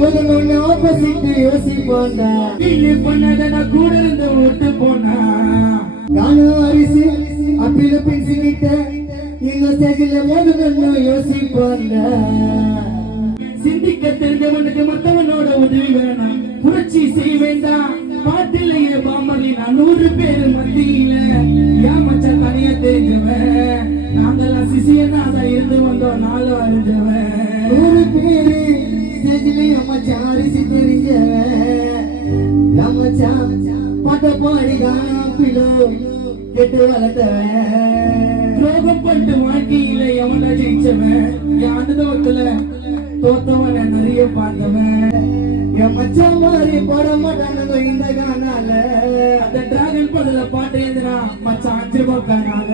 முதல்ல ஆப்போசிட் யோசிப்பாண்டா நீ பண்ணாத நான் கூட இருந்து விட்டு போனா நானும் அரிசி அப்பில பின்சிக்கிட்ட எங்க ஸ்டேஜில் முதல்ல யோசிப்பாண்டா சிந்திக்க தெரிஞ்சவனுக்கு மத்தவனோட உதவி வேணாம் புரட்சி செய்ய வேண்டாம் பாட்டிலேயே பாமர்லி நான் 100 பேர் மத்தியில ஏன் மச்சான் தனியா தெரிஞ்சவன் நாங்கெல்லாம் சிசியனாதான் இருந்து வந்தோம் நாளும் அறிஞ்சவன் 100 பேரு ஸ்டேஜில் மச்சான் அரிசி தெரிஞ்சவன் மச்சான் பாட்ட பாடி காணாப்பிலோ கெட்டு வளர்த்தவன் துரோகம் பண்ணிட்டு வாழ்க்கையில எவனா ஜெயிச்சவன் என் அனுபவத்துல தோத்தவன நிறைய பார்த்தவன் என் மச்சான் மாதிரி போட மாட்டானுங்க இந்த காணால அந்த டிராகன் படல பாட்டு எழுதுனா மச்சான் 5 ரூபாய்க்கானால